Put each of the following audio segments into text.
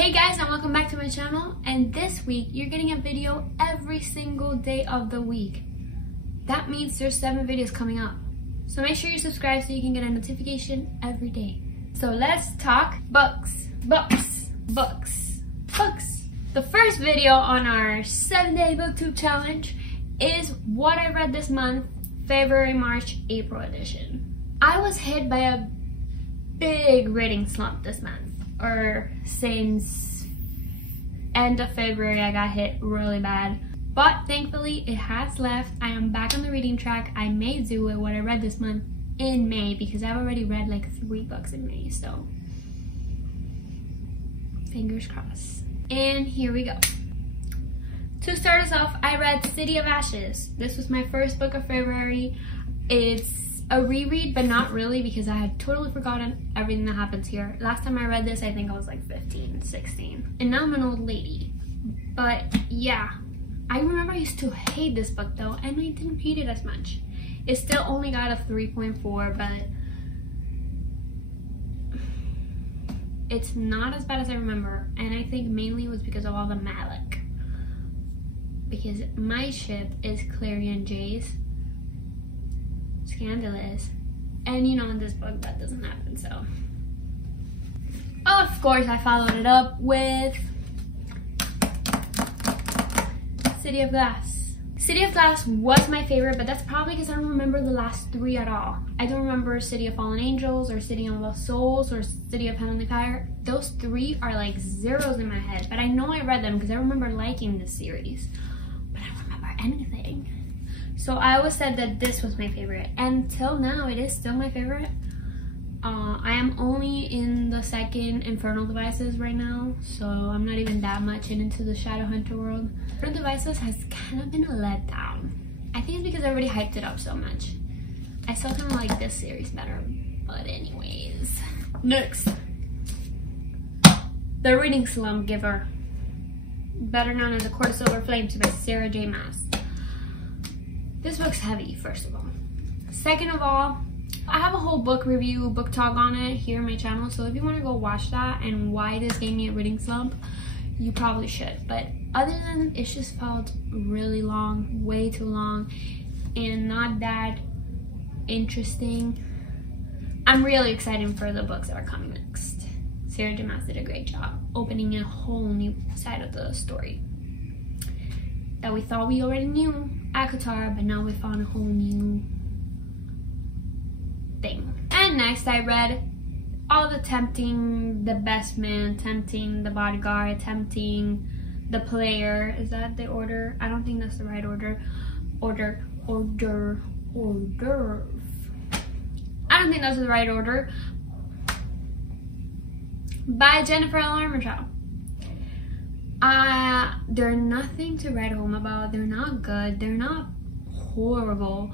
Hey guys, and welcome back to my channel. And this week you're getting a video every single day of the week. That means there's 7 videos coming up, so make sure you subscribe so you can get a notification every day. So let's talk books. The first video on our 7-day booktube challenge is what I read this month, February, March, April edition. I was hit by a big reading slump this month, or since end of February I got hit really bad, but thankfully it has left. I am back on the reading track. I may do what I read this month in May because I've already read like 3 books in May, so fingers crossed. And here we go. To start us off, I read City of Ashes. This was my first book of February. It's a reread, but not really, because I had totally forgotten everything that happens here. Last time I read this, I think I was like 15, 16. And now I'm an old lady. But yeah, I remember I used to hate this book though, and I didn't hate it as much. It still only got a 3.4, but it's not as bad as I remember. And I think mainly it was because of all the Malik. Because my ship is Clarion J's. Scandalous, and you know in this book that doesn't happen, so of course I followed it up with City of Glass. City of Glass was my favorite, but that's probably because I don't remember the last 3 at all. I don't remember City of Fallen Angels or City of Lost Souls or City of Heavenly Fire. Those 3 are like zeros in my head, but I know I read them because I remember liking this series, but I don't remember anything. So I always said that this was my favorite, and till now it is still my favorite. I am only in the 2nd Infernal Devices right now, so I'm not even that much into the Shadowhunter world. Infernal Devices has kind of been a letdown. I think it's because I already hyped it up so much. I still kind of like this series better, but anyways. Next, The Reading Slump Giver, better known as A Court of Silver Flames by Sarah J. Maas. This book's heavy, first of all. Second of all, I have a whole book review, book talk on it here on my channel, so if you want to go watch that and why this gave me a reading slump, you probably should. But other than it just felt really long, way too long, and not that interesting. I'm really excited for the books that are coming next. Sarah J. Maas did a great job opening a whole new side of the story that we thought we already knew, ACOTAR, but now we found a whole new thing. And next I read all the Tempting the Best Man, Tempting the Bodyguard, Tempting the Player. Is that the order? I don't think that's the right order. Order. I don't think that's the right order. By Jennifer L. Armentrout. They're nothing to write home about. They're not good. They're not horrible.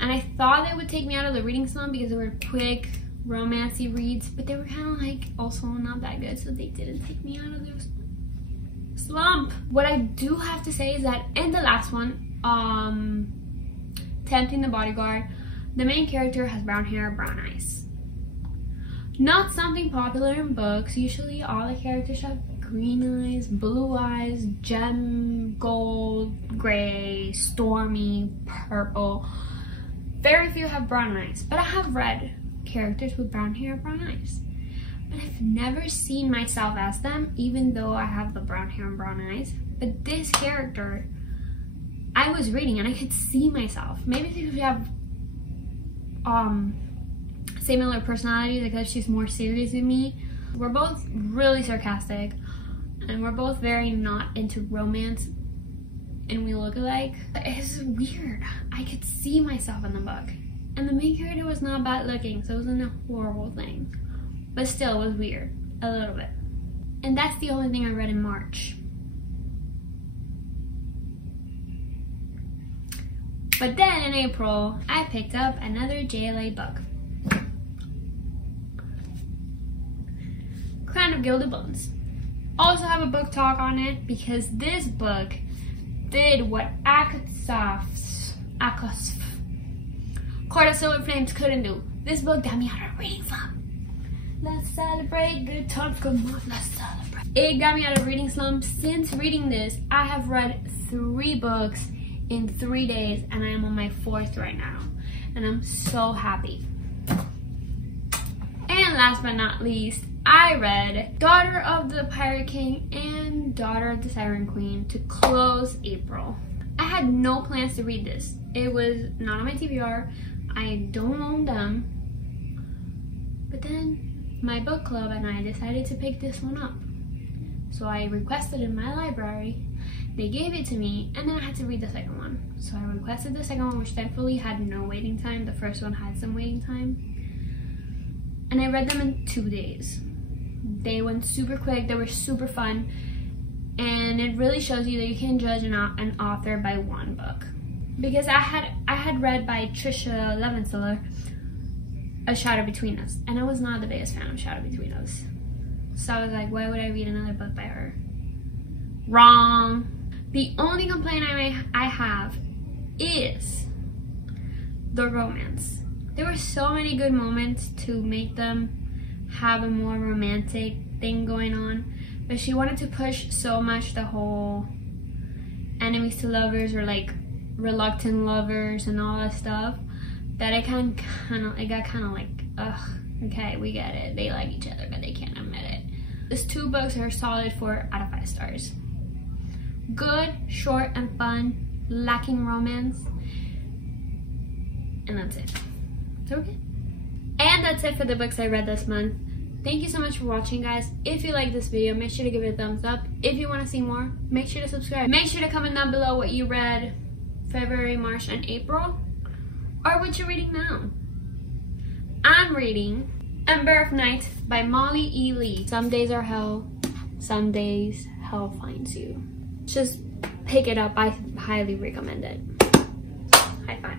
And I thought they would take me out of the reading slump because they were quick, romancy reads, but they were kind of like also not that good, so they didn't take me out of the slump. What I do have to say is that in the last one, Tempting the Bodyguard, the main character has brown hair, brown eyes. Not something popular in books. Usually all the characters have green eyes, blue eyes, gem, gold, gray, stormy, purple. Very few have brown eyes, but I have read characters with brown hair, brown eyes. But I've never seen myself as them, even though I have the brown hair and brown eyes. But this character, I was reading and I could see myself. Maybe because we have similar personalities, because she's more serious than me. We're both really sarcastic, and we're both very not into romance, and we look alike. It's weird. I could see myself in the book, and the main character was not bad looking, so it wasn't a horrible thing, but still it was weird a little bit. And that's the only thing I read in March. But then in April I picked up another JLA book, Crown of Gilded Bones. Also have a book talk on it because this book did what ACOTAR's Court of Silver Flames couldn't do. This book got me out of reading slump. Let's celebrate, good times come on, let's celebrate. It got me out of reading slump. Since reading this, I have read 3 books in 3 days, and I am on my 4th right now. And I'm so happy. And last but not least, I read Daughter of the Pirate King and Daughter of the Siren Queen to close April. I had no plans to read this. It was not on my TBR. I don't own them. But then my book club and I decided to pick this one up. So I requested in my library. They gave it to me, and then I had to read the second one. So I requested the second one, which thankfully had no waiting time. The first one had some waiting time. And I read them in 2 days. They went super quick, they were super fun, and it really shows you that you can't judge an author by one book. Because I had read by Trisha Levenseller, A Shadow Between Us, and I was not the biggest fan of Shadow Between Us. So I was like, why would I read another book by her? Wrong. The only complaint I have is the romance. There were so many good moments to make them have a more romantic thing going on, but she wanted to push so much the whole enemies to lovers or like reluctant lovers and all that stuff that it got kind of like, ugh, okay, we get it, they like each other but they can't admit it. These 2 books are solid 4 out of 5 stars. Good, short and fun, lacking romance, and that's it. Okay. And that's it for the books I read this month. Thank you so much for watching, guys. If you like this video, make sure to give it a thumbs up. If you want to see more, make sure to subscribe. Make sure to comment down below what you read February, March, and April, or what you're reading now. I'm reading Ember of Night by Molly E. Lee. Some days are hell, some days hell finds you. Just pick it up. I highly recommend it. High five.